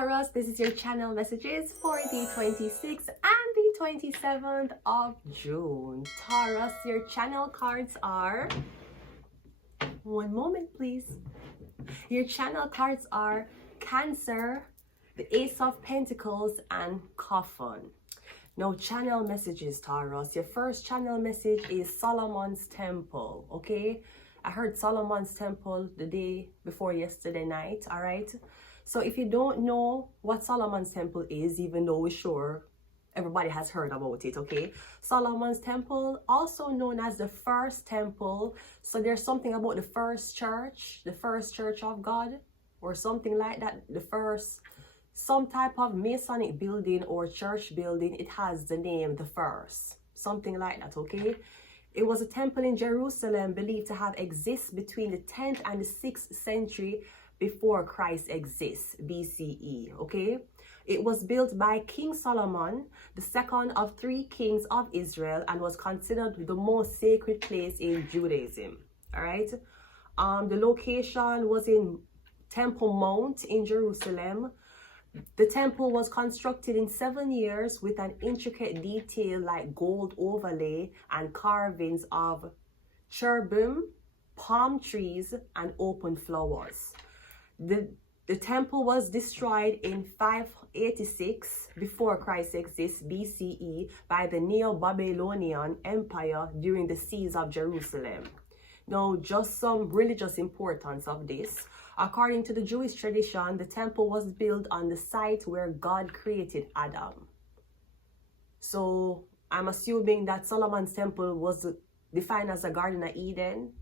Taurus, this is your channel messages for the 26th and the 27th of June. Taurus, your channel cards are, one moment please. Your channel cards are Cancer, the Ace of Pentacles, and Coffin. Now, channel messages, Taurus. Your first channel message is Solomon's Temple, okay? I heard Solomon's Temple the day before yesterday night, all right? So if you don't know what Solomon's Temple is, even though we're sure everybody has heard about it, okay? Solomon's Temple, also known as the first temple. So there's something about the first church of God, or something like that. The first, some type of Masonic building or church building, it has the name the first, something like that, okay? It was a temple in Jerusalem believed to have existed between the 10th and the 6th century before Christ exists, BCE, okay? It was built by King Solomon, the second of 3 kings of Israel, and was considered the most sacred place in Judaism, all right? The location was in Temple Mount in Jerusalem. The temple was constructed in 7 years with an intricate detail like gold overlay and carvings of cherubim, palm trees, and open flowers. The temple was destroyed in 586 before Christ exists, BCE, by the Neo-Babylonian Empire during the siege of Jerusalem. Now, just some religious importance of this. According to the Jewish tradition, the temple was built on the site where God created Adam. So I'm assuming that Solomon's temple was defined as a Garden of Eden,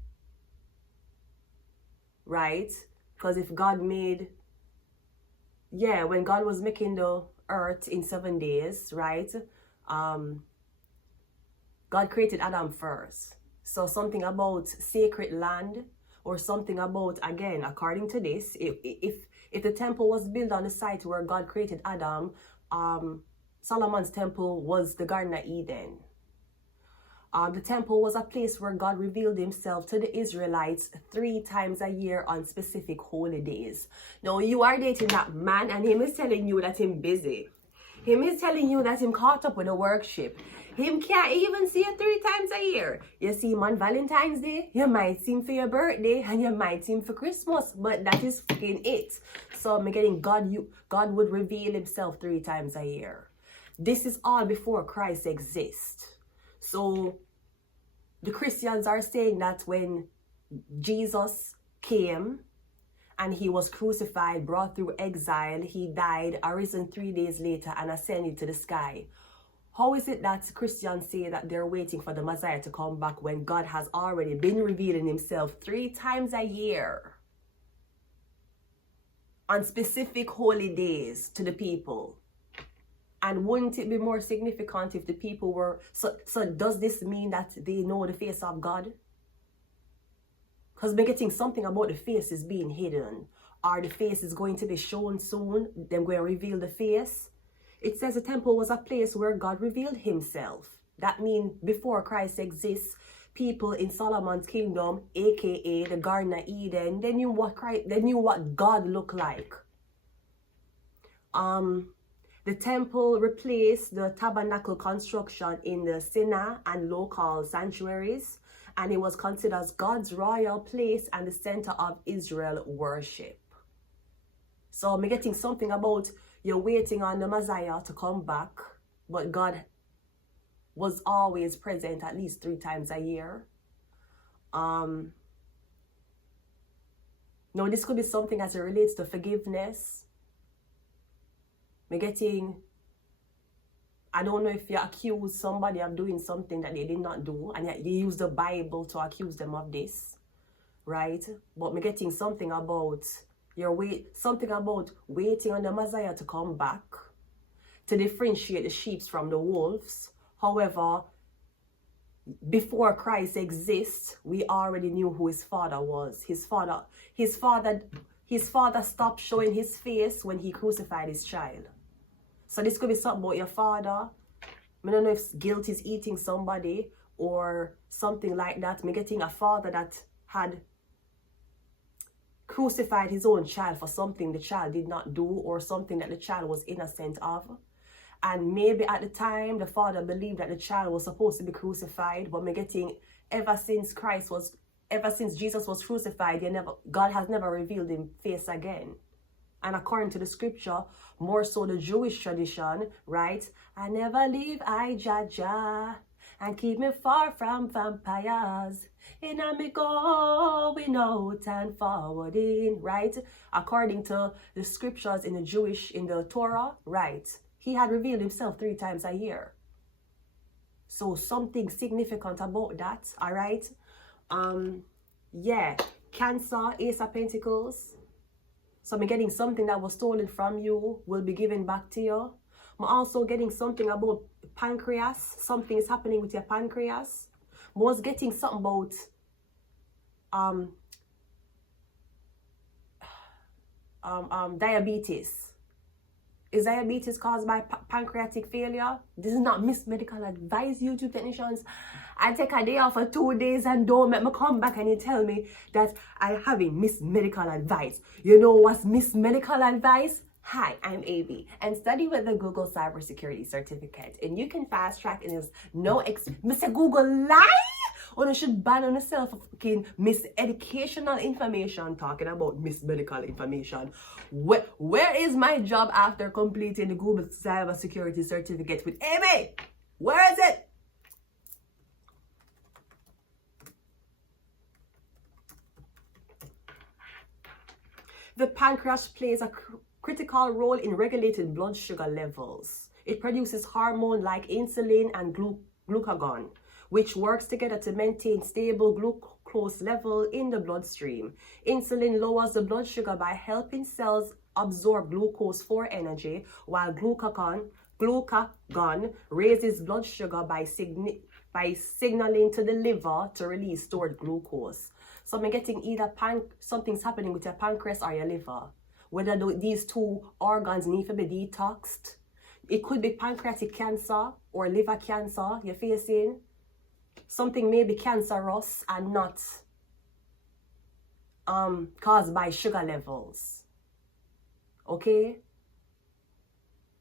right? Because if God made, when God was making the earth in 7 days, right? God created Adam first. So something about sacred land, or something about, again, according to this, if the temple was built on the site where God created Adam, Solomon's temple was the Garden of Eden. The temple was a place where God revealed himself to the Israelites 3 times a year on specific holy days. Now, you are dating that man and him is telling you that him busy. Him is telling you that him caught up with the worship. Him can't even see you 3 times a year. You see him on Valentine's Day, you might see him for your birthday, and you might see him for Christmas, but that is fucking it. So I'm getting God would reveal himself 3 times a year. This is all before Christ exists. So the Christians are saying that when Jesus came and he was crucified, brought through exile, he died, arisen 3 days later, and ascended to the sky. How is it that Christians say that they're waiting for the Messiah to come back when God has already been revealing himself 3 times a year on specific holy days to the people? And wouldn't it be more significant if the people were... So does this mean that they know the face of God? Because we're getting something about the face is being hidden. Or the face is going to be shown soon. They're going to reveal the face. It says the temple was a place where God revealed himself. That means before Christ exists, people in Solomon's kingdom, aka the Garden of Eden, they knew what God looked like. The temple replaced the tabernacle construction in the Sinai and local sanctuaries, and it was considered as God's royal place and the center of Israel worship. So I'm getting something about you're waiting on the Messiah to come back, but God was always present at least 3 times a year. Now this could be something as it relates to forgiveness. I don't know if you accuse somebody of doing something that they did not do, and yet you use the Bible to accuse them of this, right? But I'm getting something about something about waiting on the Messiah to come back to differentiate the sheep from the wolves. However, before Christ exists, we already knew who his father was. His father stopped showing his face when he crucified his child. So this could be something about your father. I don't know if guilt is eating somebody or something like that. I'm getting a father that had crucified his own child for something the child did not do, or something that the child was innocent of. And maybe at the time the father believed that the child was supposed to be crucified, but me getting ever since Jesus was crucified, God has never revealed him face again. And according to the scripture, more so the Jewish tradition, right? I never leave I Jaja, and keep me far from vampires. And I me going out and forwarding, right? According to the scriptures in the Torah, right? He had revealed himself 3 times a year. So something significant about that, all right? Yeah, Cancer, Ace of Pentacles. So I'm getting something that was stolen from you will be given back to you. I'm also getting something about pancreas. Something is happening with your pancreas. I was getting something about diabetes. Is diabetes caused by pancreatic failure? This is not Miss Medical Advice, YouTube technicians. I take a day off for 2 days and don't make me come back and you tell me that I have a Miss Medical Advice. You know what's Miss Medical Advice? Hi, I'm AB and study with the Google Cybersecurity Certificate. And you can fast track and there's no Mr. Google lie? Or you should ban on yourself for fucking miseducational information talking about mismedical information. Where is my job after completing the Google Cybersecurity Certificate with AB? Where is it? The pancreas plays a critical role in regulating blood sugar levels. It produces hormone like insulin and glucagon, which works together to maintain stable glucose level in the bloodstream. Insulin lowers the blood sugar by helping cells absorb glucose for energy, while glucagon raises blood sugar by signaling to the liver to release stored glucose. So I'm getting either something's happening with your pancreas or your liver. Whether these 2 organs need to be detoxed. It could be pancreatic cancer or liver cancer you're facing. Something may be cancerous and not caused by sugar levels. Okay?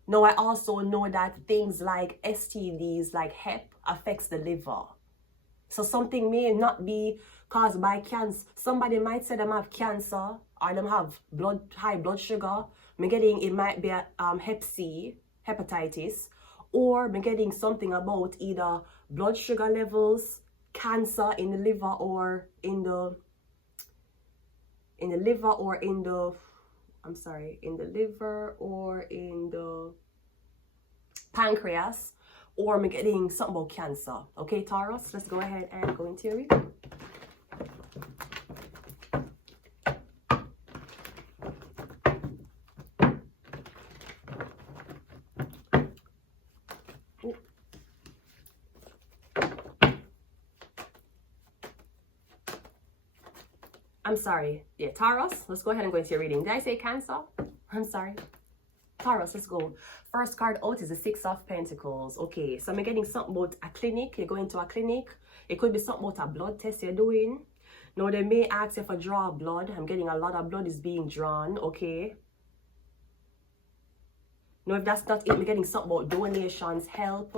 Now I also know that things like STDs, like HEP, affects the liver. So something may not be caused by cancer. Somebody might say them have cancer or them have high blood sugar. It might be Hep C, hepatitis, or me getting something about either blood sugar levels, cancer in the liver or in the liver or in the pancreas, or me getting something about cancer. Okay, Taurus, let's go ahead and go into your reading. I'm sorry. Yeah, Taurus, let's go ahead and go into your reading. Did I say Cancer? I'm sorry. Taurus, let's go. First card out is the 6 of Pentacles. Okay, so I'm getting something about a clinic. You're going to a clinic. It could be something about a blood test you're doing. Now, they may ask you for draw blood. I'm getting a lot of blood is being drawn. Okay. Now, if that's not it, we're getting something about donations, help,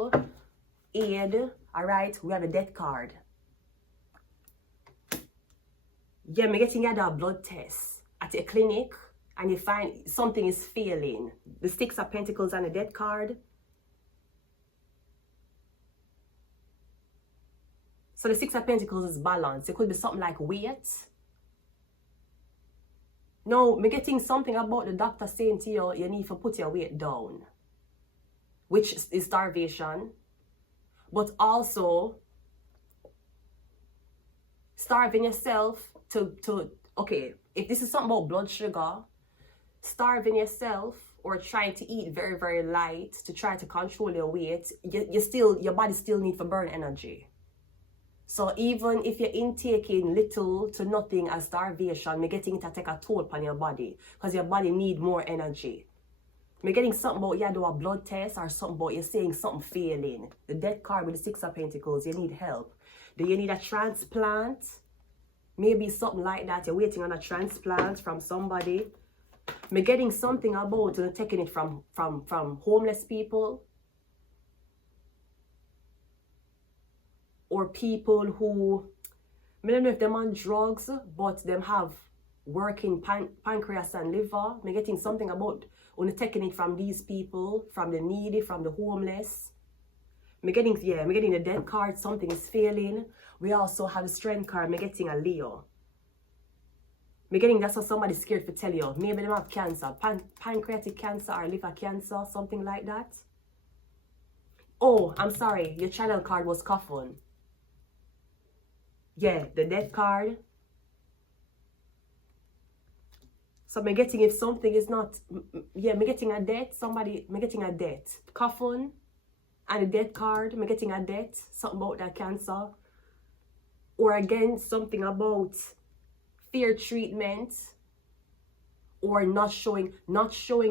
aid. All right, we have a death card. Yeah, I'm getting a blood test at a clinic and you find something is failing. The 6 of Pentacles and the death card. So the 6 of Pentacles is balance. It could be something like weight. No, I'm getting something about the doctor saying to you, you need to put your weight down, which is starvation. But also starving yourself okay, if this is something about blood sugar, starving yourself or trying to eat very, very light to try to control your weight, your body still needs to burn energy. So even if you're intaking little to nothing as starvation, you're getting it to take a toll upon your body because your body needs more energy. You're getting something about you do a blood test or something about you're saying something failing. The death card with the 6 of Pentacles, you need help. Do you need a transplant? Maybe something like that. You're waiting on a transplant from somebody. Me getting something about taking it from homeless people. Or people who, I don't know if they're on drugs, but them have working pancreas and liver. Me getting something about taking it from these people, from the needy, from the homeless. Me getting the death card, something is failing. We also have the strength card, me getting a Leo. Me getting that's what somebody's scared to tell you. Maybe they have cancer, pancreatic cancer or liver cancer, something like that. Oh, I'm sorry, your channel card was coffin. Yeah, the death card. So me getting if something is not, yeah, me getting a death, me getting a death. Coffin and a death card, me getting a death, something about that cancer. Or again, something about fear treatment. Or not showing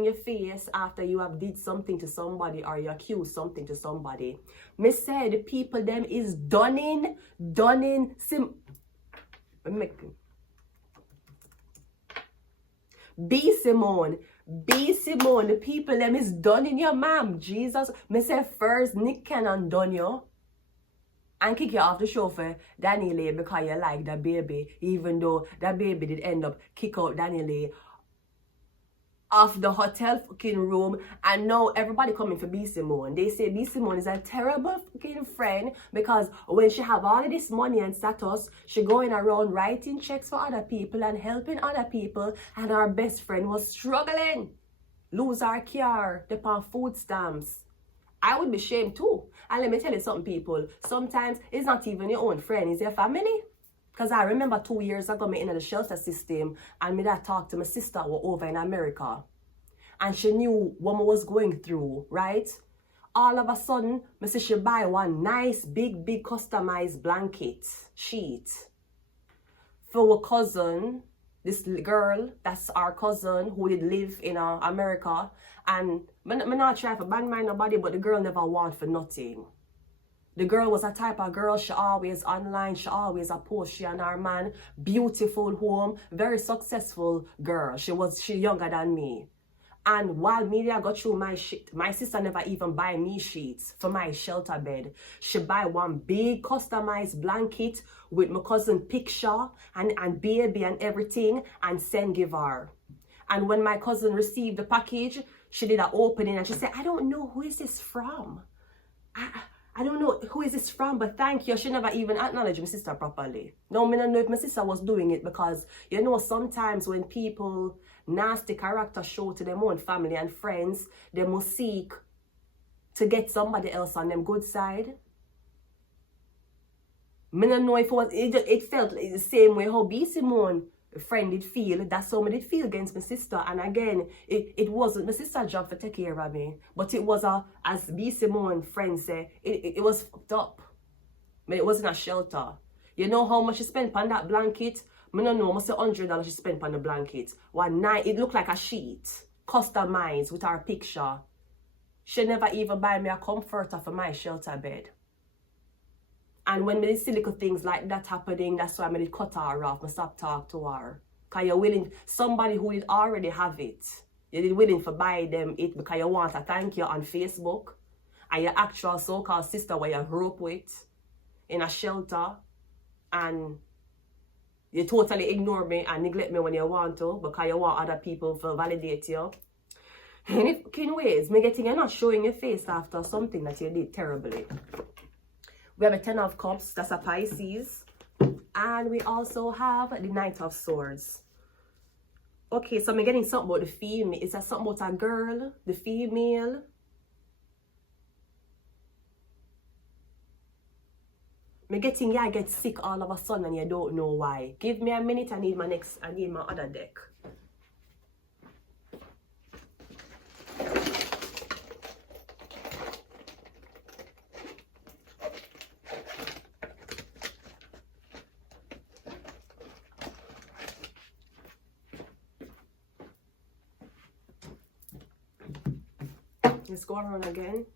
your face after you have did something to somebody or you accuse something to somebody. Me said the people them is dunning, B Simone, the people them is done in your ma'am. Jesus, me say first Nick Cannon done you and kick you off the show for Daniele because you like that baby, even though that baby did end up kick out Daniele off the hotel fucking room, and now everybody coming for B Simone. They say B Simone is a terrible fucking friend because when she have all of this money and status, she going around writing checks for other people and helping other people, and our best friend was struggling, lose our car, depend food stamps. I would be ashamed too. And let me tell you something, people, sometimes it's not even your own friend, it's your family. Because I remember 2 years ago, me in the shelter system, and me that talked to my sister who was over in America. And she knew what I was going through, right? All of a sudden, me see she buy one nice, big customized blanket sheet for her cousin, this girl, that's our cousin who did live in America. And me not trying to bad mind nobody, but the girl never want for nothing. The girl was a type of girl, she always online, she always a post, she and her man, beautiful home, very successful girl. She younger than me. And while media got through my shit, my sister never even buy me sheets for my shelter bed. She buy one big customized blanket with my cousin picture and baby and everything and send give her. And when my cousin received the package, she did an opening and she said, I don't know who is this from. I don't know who is this from, but thank you. She never even acknowledged my sister properly. No, I don't know if my sister was doing it because, you know, sometimes when people nasty character show to their own family and friends, they must seek to get somebody else on them good side. I don't know if it felt the same way how B Simone friend did feel. That's how I did feel against my sister. And again, it wasn't my sister's job to take care of me, but it was as B Simone friend say, it was fucked up. But it wasn't a shelter. You know how much she spent on that blanket? I don't know, almost $100 she spent on the blanket. One night, it looked like a sheet, customized with our picture. She never even buy me a comforter for my shelter bed. And when I see little things like that happening, that's why I did cut her off. I stop talk to her. Because you're willing, somebody who did already have it, you did willing to buy them it because you want a thank you on Facebook. And your actual so-called sister where you grew up with in a shelter. And you totally ignore me and neglect me when you want to because you want other people to validate you. Any fucking ways, me getting you not showing your face after something that you did terribly. We have a 10 of Cups, that's a Pisces. And we also have the Knight of Swords. Okay, so I'm getting something about the female. Is that something about a girl, the female? I'm getting I get sick all of a sudden and you don't know why. Give me a minute, I need my other deck. Let's go around again.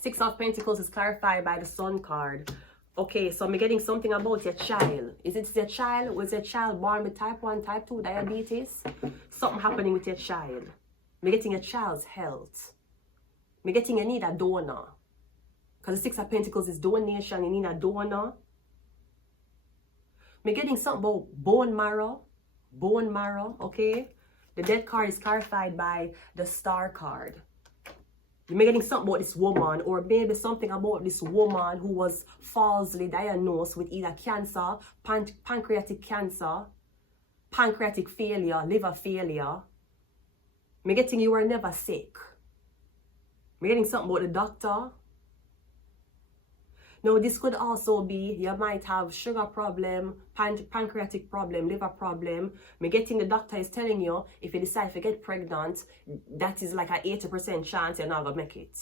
6 of Pentacles is clarified by the Sun card. Okay, so I'm getting something about your child. Is it your child? Was your child born with type 1, type 2 diabetes? Something happening with your child. I'm getting your child's health. I'm getting you need a donor. Because the Six of Pentacles is donation. You need a donor. I'm getting something about bone marrow. Bone marrow, okay? The Death card is clarified by the Star card. You're getting something about this woman, or maybe something about this woman who was falsely diagnosed with either cancer, pancreatic cancer, pancreatic failure, liver failure. I'm getting you were never sick. I'm getting something about the doctor. Now, this could also be, you might have sugar problem, pancreatic problem, liver problem. I'm getting the doctor is telling you, if you decide to get pregnant, that is like an 80% chance you're not going to make it.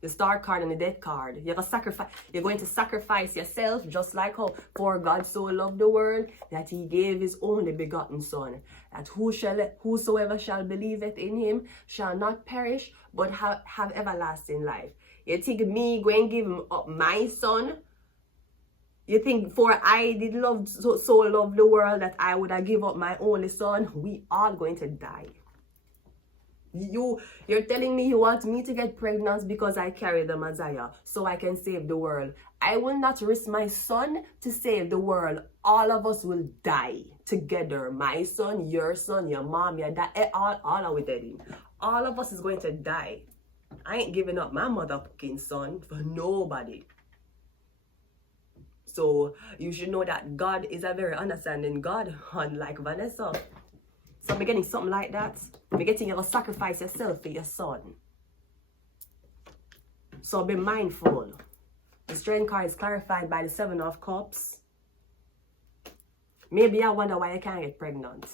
The Star card and the Death card. You're going to sacrifice yourself, just like how for God so loved the world that he gave his only begotten son, that whosoever shall believeth in him shall not perish but have everlasting life. You think me going to give him up my son? You think for I did love so love the world that I would have give up my only son? We all going to die. You're telling me you want me to get pregnant because I carry the Messiah so I can save the world. I will not risk my son to save the world. All of us will die together. My son, your mom, your dad, all are we dead. All of us is going to die. I ain't giving up my motherfucking son for nobody. So you should know that God is a very understanding God, unlike Vanessa. So I'm getting something like that. I'm getting you to sacrifice yourself for your son. So be mindful. The Strength card is clarified by the Seven of Cups. Maybe I wonder why you can't get pregnant.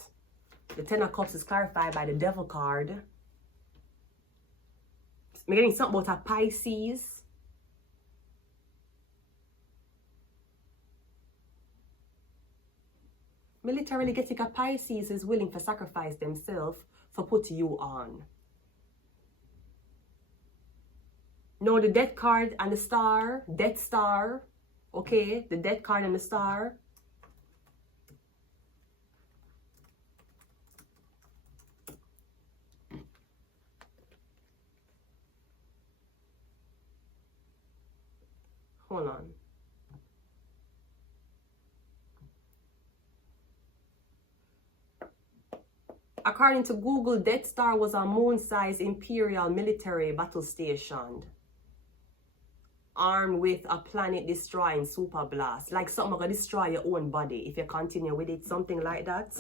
The Ten of Cups is clarified by the Devil card. I'm getting something about a Pisces. I'm literally getting a Pisces is willing to sacrifice themselves for put you on. Now the Death card and the Star, Death Star, okay, the Death card and the Star. Hold on. According to Google, Death Star was a moon-sized imperial military battle station, armed with a planet-destroying super blast. Like something gonna destroy your own body if you continue with it, something like that.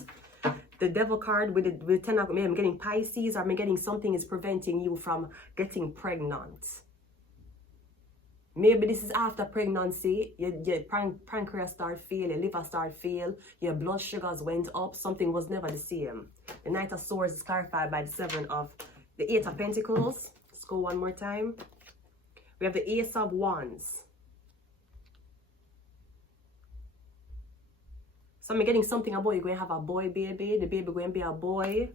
The Devil card with the Ten of, maybe I'm getting Pisces, or I'm getting something is preventing you from getting pregnant. Maybe this is after pregnancy, your pancreas start fail, your liver start fail, your blood sugars went up, something was never the same. The Knight of Swords is clarified by the Eight of Pentacles. Let's go one more time. We have the Ace of Wands. So I'm getting something about you're going to have a boy baby, the baby going to be a boy.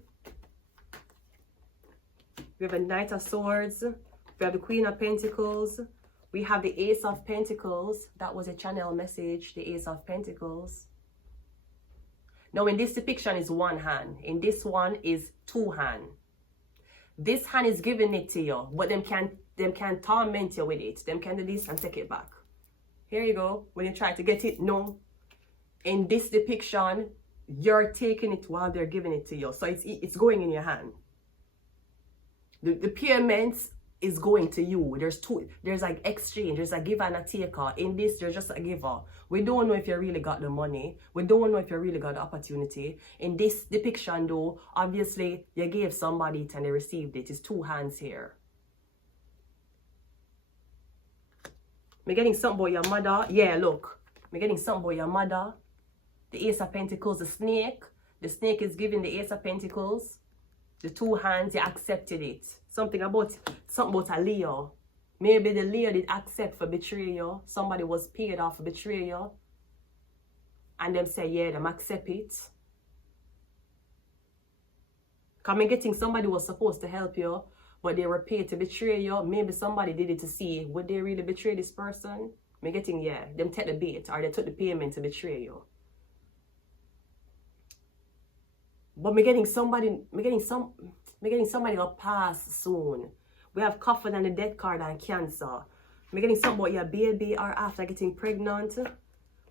We have a Knight of Swords, we have the Queen of Pentacles. We have the Ace of Pentacles. That was a channel message, the Ace of Pentacles. Now in this depiction is one hand. In this one is two hands. This hand is giving it to you, but them can torment you with it. Them can do this and take it back. Here you go. When you try to get it, no. In this depiction, you're taking it while they're giving it to you. So it's going in your hand. The payments is going to you. There's like exchange, there's a give and a taker. In this, there's just a giver. We don't know if you really got the money. We don't know if you really got the opportunity. In this depiction though, obviously you gave somebody it and they received it. It's two hands here. I'm getting something about your mother. Yeah, look. I'm getting something about your mother. The Ace of Pentacles, the snake. The snake is giving the Ace of Pentacles. The two hands, you accepted it. Something about a Leo. Maybe the Leo did accept for betray you. Somebody was paid off for betray you. And them say, yeah, them accept it. Come and getting somebody was supposed to help you, but they were paid to betray you. Maybe somebody did it to see, would they really betray this person? Me getting, yeah, them take the bait, or they took the payment to betray you. But me getting somebody will pass soon. We have coffin and the death card and cancer. Me getting something about your baby or after getting pregnant.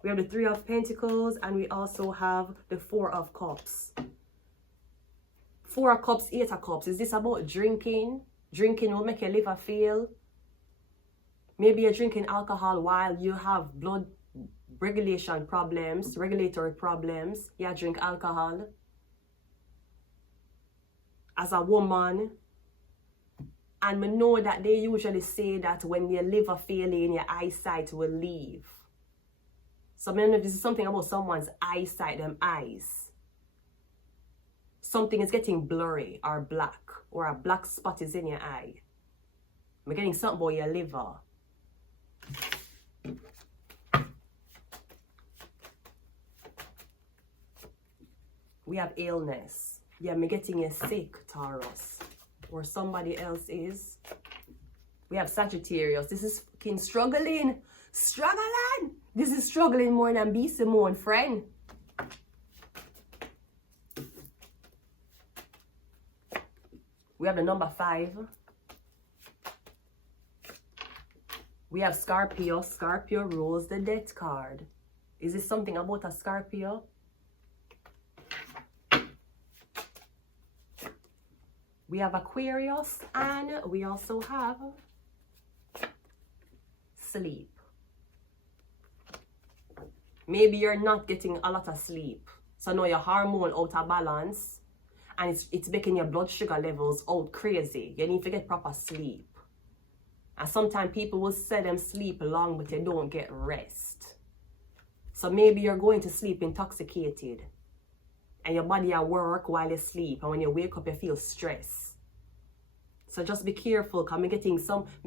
We have the 3 of Pentacles, and we also have the 4 of Cups. 4 of Cups, 8 of Cups. Is this about drinking? Drinking will make your liver fail. Maybe you're drinking alcohol while you have blood regulation problems, regulatory problems. You drink alcohol. As a woman. And we know that they usually say that when your liver failing, your eyesight will leave. So I don't know if this is something about someone's eyesight, them eyes. Something is getting blurry or black, or a black spot is in your eye. We're getting something about your liver. We have illness. Yeah, me getting you sick, Taurus. Or somebody else is. We have Sagittarius. This is fucking struggling. Struggling! This is struggling more than B. Simone, friend. We have the number 5. We have Scorpio. Scorpio rules the death card. Is this something about a Scorpio? We have Aquarius, and we also have sleep. Maybe you're not getting a lot of sleep. So now your hormone out of balance, and it's making your blood sugar levels out crazy. You need to get proper sleep. And sometimes people will say them sleep long, but you don't get rest. So maybe you're going to sleep intoxicated. And your body at work while you sleep, and when you wake up you feel stress. So just be careful, because me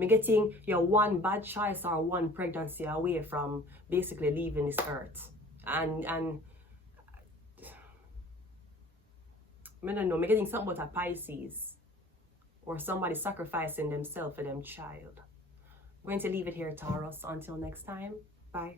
getting your one bad choice or one pregnancy away from basically leaving this earth. And I don't know, me getting something about a Pisces, or somebody sacrificing themselves for them child. I'm going to leave it here, Taurus. Until next time, bye.